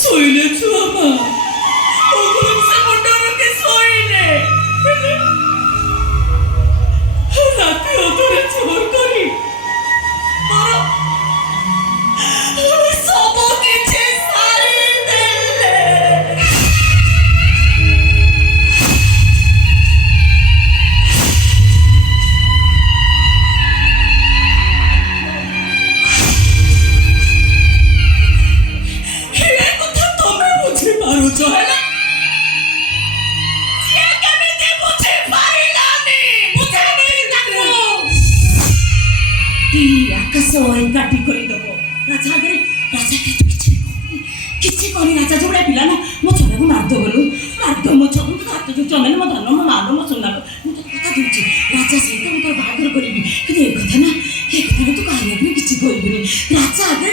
ଶୋଇଲେ ଛୁଆ ମା ସେ ମୁଣ୍ଡ ରଖି ଶୋଇଲେ ରାତି ଅଧରେ ଚୋର କରି ସବୁ କିଛି ସାରିଦେଲେ। ଏ କଥା ତମେ ବୁଝିପାରୁଛ ହେଲା? ସିଏ କେମିତି ବୁଝିପାରିଲାନି? ବୁଝାନି ତାକୁ। ଆକାଶ ଏକାଠି କରିଦବ ରାଜା ଆଗରେ। ରାଜା କିଛି କରି ରାଜା ଯୋଉଭଳିଆ ପିଲା ନା ମୋ ଛୁଆକୁ ମାରିଦ ଗଲୁ ମାରିଦ ମୋ ଛୁଆକୁ ହାତ ଯୋଉ ଚମେଲେ ମୋ ଧନ ମୋ ମାନ ମୋ ସୁନା ମୁଁ ତୋ କଥା ଦଉଛି ରାଜା ସହିତ ମୁଁ ତୋର ବାହାଘର କରିବି। କିନ୍ତୁ ଏ କଥା ତୁ କାହାରି ଆଗରେ କିଛି କହିବୁନି। ରାଜା ଆଗରେ